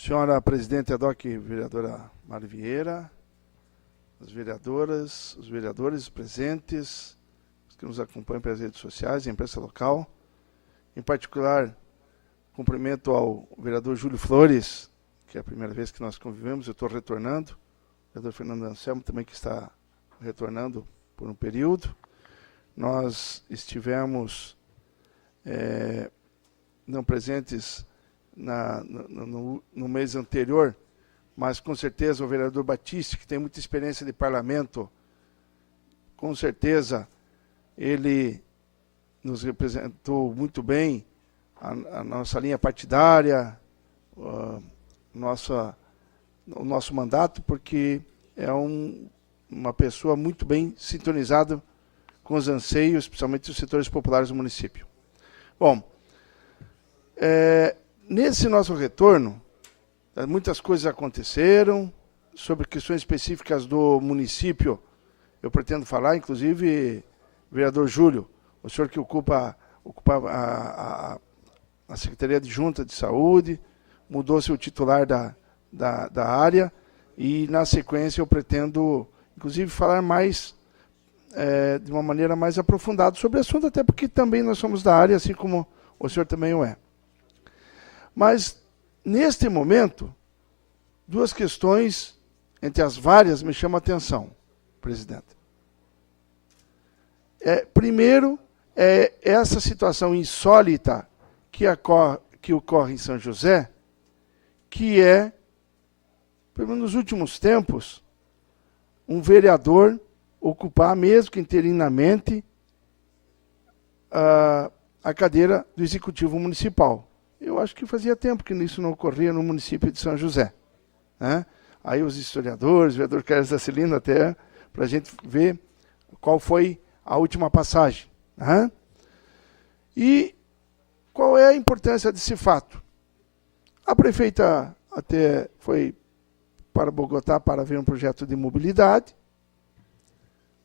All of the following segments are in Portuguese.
Senhora Presidente Ad-hoc, vereadora Mari Vieira, as vereadoras, os vereadores presentes, os que nos acompanham pelas redes sociais, a imprensa local. Em particular, cumprimento ao vereador Júlio Flores, que é a primeira vez que nós convivemos, eu estou retornando. O vereador Fernando Anselmo também, que está retornando por um período. Nós estivemos não presentes no mês anterior, mas com certeza o vereador Batista, que tem muita experiência de parlamento, com certeza ele nos representou muito bem a nossa linha partidária, o nosso mandato, porque é uma pessoa muito bem sintonizada com os anseios, principalmente dos setores populares do município. Bom, nesse nosso retorno, muitas coisas aconteceram. Sobre questões específicas do município, eu pretendo falar, inclusive, vereador Júlio, o senhor que ocupava a Secretaria Adjunta de Saúde, mudou-se o titular da área, e, na sequência, eu pretendo, inclusive, falar mais, de uma maneira mais aprofundada sobre o assunto, até porque também nós somos da área, assim como o senhor também o é. Mas, neste momento, duas questões, entre as várias, me chamam a atenção, presidente. Primeiro, essa situação insólita que ocorre em São José, que pelo menos nos últimos tempos, um vereador ocupar, mesmo que interinamente, a cadeira do Executivo Municipal. Eu acho que fazia tempo que isso não ocorria no município de São José, né? Aí os historiadores, o vereador Carlos da Celina, até, para a gente ver qual foi a última passagem, né? E qual é a importância desse fato? A prefeita até foi para Bogotá para ver um projeto de mobilidade.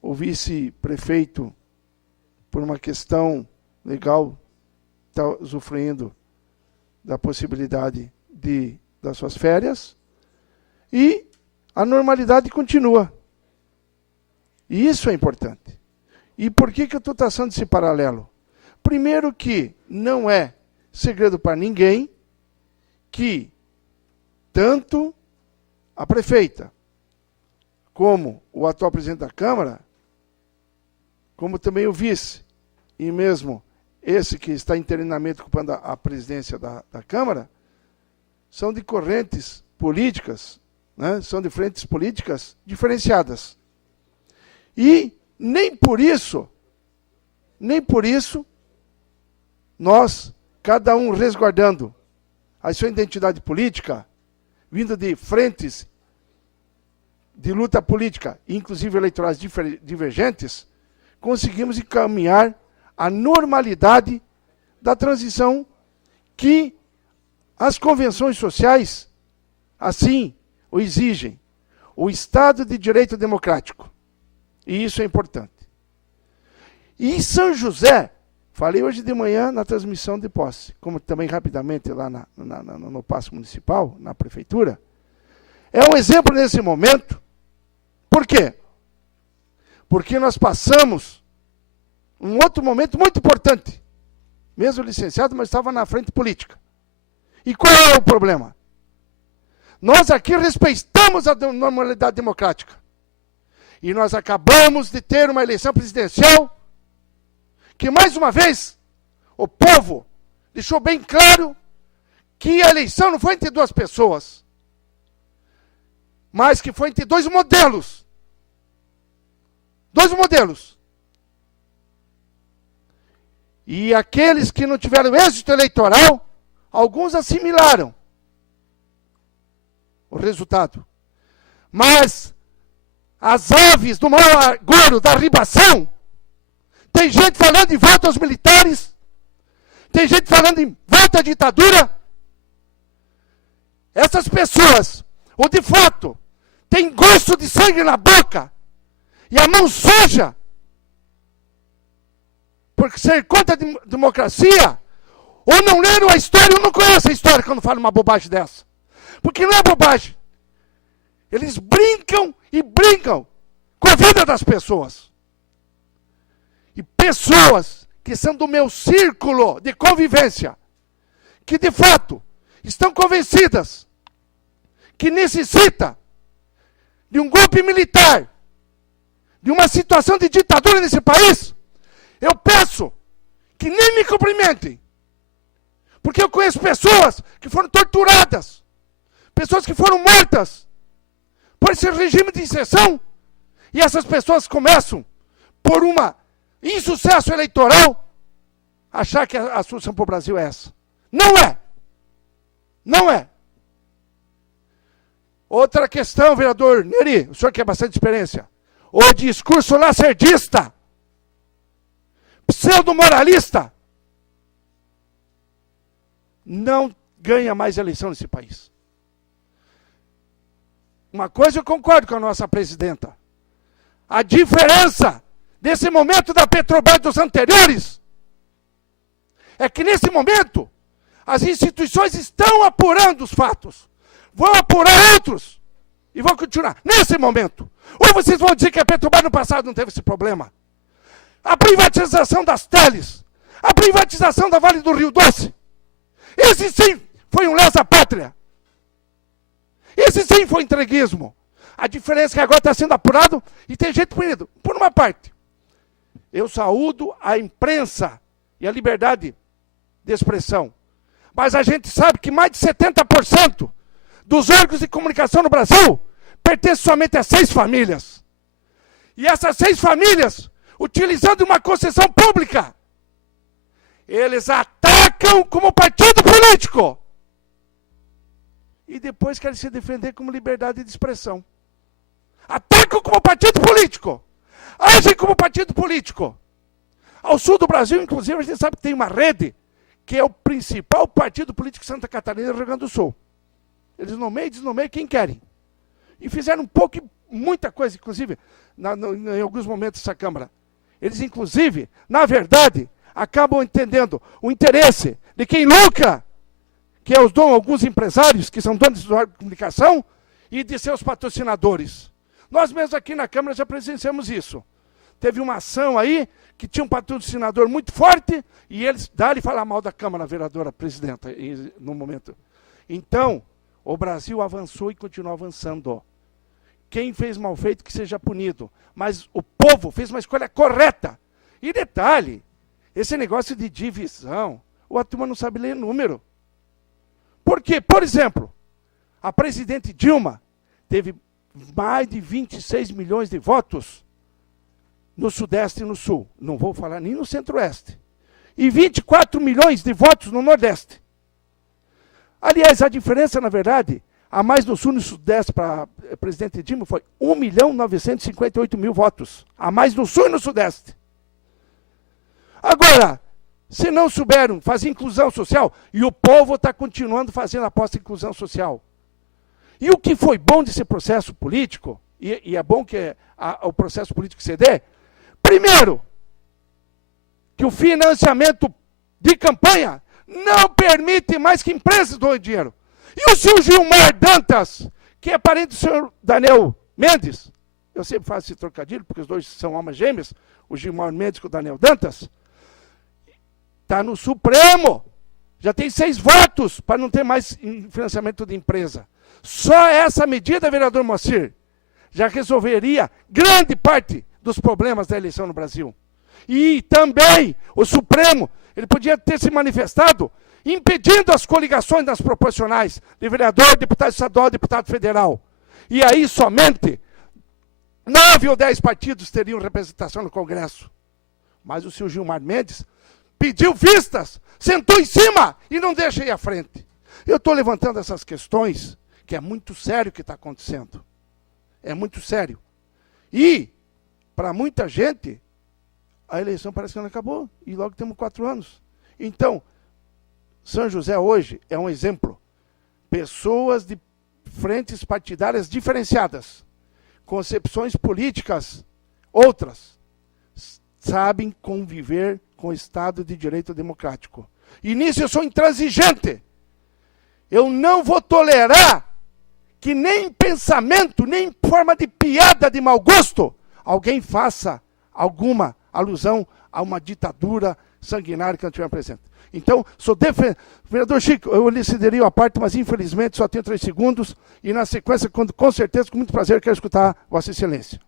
O vice-prefeito, por uma questão legal, está usufruindo da possibilidade das suas férias, e a normalidade continua. E isso é importante. E por que eu estou traçando esse paralelo? Primeiro que não é segredo para ninguém que tanto a prefeita, como o atual presidente da Câmara, como também o vice, e mesmo esse que está interinamente ocupando a presidência da Câmara, são de correntes políticas, né? São de frentes políticas diferenciadas. E nem por isso, nós, cada um resguardando a sua identidade política, vindo de frentes de luta política, inclusive eleitorais divergentes, conseguimos encaminhar a normalidade da transição que as convenções sociais assim o exigem, o Estado de Direito Democrático. E isso é importante. E em São José, falei hoje de manhã na transmissão de posse, como também rapidamente lá no Paço Municipal, na Prefeitura, é um exemplo nesse momento. Por quê? Porque nós passamos um outro momento muito importante, mesmo licenciado, mas estava na frente política. E qual é o problema? Nós aqui respeitamos a normalidade democrática. E nós acabamos de ter uma eleição presidencial que, mais uma vez, o povo deixou bem claro que a eleição não foi entre duas pessoas, mas que foi entre dois modelos. Dois modelos. E aqueles que não tiveram êxito eleitoral, alguns assimilaram o resultado. Mas as aves do mau agouro da ribação, tem gente falando em volta aos militares, tem gente falando em volta à ditadura. Essas pessoas, ou de fato, têm gosto de sangue na boca e a mão suja, por ser contra a democracia, ou não leram a história, ou não conhecem a história quando falam uma bobagem dessa. Porque não é bobagem. Eles brincam e brincam com a vida das pessoas. E pessoas que são do meu círculo de convivência, que de fato estão convencidas que necessita de um golpe militar, de uma situação de ditadura nesse país, eu peço que nem me cumprimentem. Porque eu conheço pessoas que foram torturadas, pessoas que foram mortas por esse regime de exceção, e essas pessoas começam, por um insucesso eleitoral, a achar que a solução para o Brasil é essa. Não é. Não é. Outra questão, vereador Neri, o senhor que tem bastante experiência. O discurso lacerdista, pseudo-moralista, não ganha mais eleição nesse país. Uma coisa eu concordo com a nossa presidenta. A diferença desse momento da Petrobras dos anteriores é que nesse momento as instituições estão apurando os fatos. Vão apurar outros e vão continuar. Nesse momento. Ou vocês vão dizer que a Petrobras no passado não teve esse problema. A privatização das teles, a privatização da Vale do Rio Doce, esse sim foi um lesa-pátria. Esse sim foi entreguismo. A diferença é que agora está sendo apurado e tem gente punido. Por uma parte, eu saúdo a imprensa e a liberdade de expressão. Mas a gente sabe que mais de 70% dos órgãos de comunicação no Brasil pertencem somente a 6 famílias. E essas 6 famílias, utilizando uma concessão pública, eles atacam como partido político. E depois querem se defender como liberdade de expressão. Atacam como partido político. Agem como partido político. Ao sul do Brasil, inclusive, a gente sabe que tem uma rede que é o principal partido político de Santa Catarina e Rio Grande do Sul. Eles nomeiam e desnomeiam quem querem. E fizeram um pouco, muita coisa, inclusive, em alguns momentos dessa Câmara. Eles, inclusive, na verdade, acabam entendendo o interesse de quem lucra, que é alguns empresários que são donos de comunicação, e de seus patrocinadores. Nós mesmos aqui na Câmara já presenciamos isso. Teve uma ação aí que tinha um patrocinador muito forte e eles daram e falar mal da Câmara, vereadora presidenta, no momento. Então, o Brasil avançou e continua avançando. Quem fez mal feito que seja punido. Mas o povo fez uma escolha correta. E detalhe, esse negócio de divisão, a turma não sabe ler número. Por quê? Por exemplo, a presidente Dilma teve mais de 26 milhões de votos no Sudeste e no Sul. Não vou falar nem no Centro-Oeste. E 24 milhões de votos no Nordeste. Aliás, a diferença, na verdade, a mais no Sul e no Sudeste para a presidente Dilma foi 1.958.000 votos. A mais no Sul e no Sudeste. Agora, se não souberam fazer inclusão social, e o povo está continuando fazendo aposta em inclusão social. E o que foi bom desse processo político, e é bom que o processo político se dê, primeiro, que o financiamento de campanha não permite mais que empresas doem dinheiro. E o senhor Gilmar Dantas, que é parente do senhor Daniel Mendes, eu sempre faço esse trocadilho, porque os dois são almas gêmeas, o Gilmar Mendes com o Daniel Dantas, está no Supremo, já tem 6 votos para não ter mais financiamento de empresa. Só essa medida, vereador Moacir, já resolveria grande parte dos problemas da eleição no Brasil. E também o Supremo, ele podia ter se manifestado impedindo as coligações das proporcionais de vereador, deputado estadual, deputado federal. E aí somente 9 ou 10 partidos teriam representação no Congresso. Mas o senhor Gilmar Mendes pediu vistas, sentou em cima e não deixa ir à frente. Eu estou levantando essas questões, que é muito sério o que está acontecendo. É muito sério. E, para muita gente, a eleição parece que não acabou, e logo temos 4 anos. Então, São José hoje é um exemplo. Pessoas de frentes partidárias diferenciadas, concepções políticas outras, sabem conviver com o Estado de Direito Democrático. E nisso eu sou intransigente. Eu não vou tolerar que nem em pensamento, nem em forma de piada de mau gosto, alguém faça alguma alusão a uma ditadura sanguinária que não estiver presente. Então, vereador Chico, eu lhe cederia a parte, mas infelizmente só tenho 3 segundos, e na sequência, com certeza, com muito prazer, quero escutar Vossa Excelência.